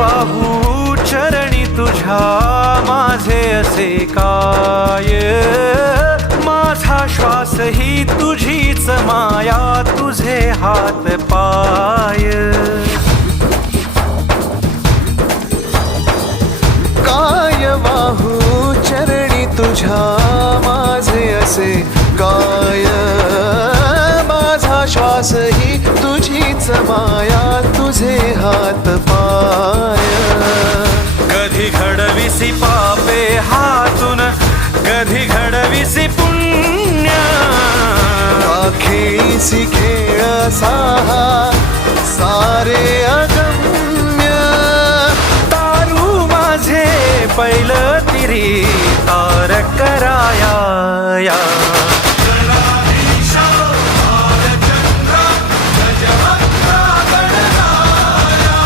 वाहू चरणी तुझ्या माझे असे काय, माझा श्वास ही तुझीच माया, तुझे हात पाय. काय वाहू चरणी तुझ्या माझे असे काय, माझा श्वास ही तुझीच माया, तुझे हात पाय. कधी घडविसी पापे हातून, कधी घडविसी पुण्य, खेळीसी खेळ साहा सारे अगम्य. तारू माझे पैल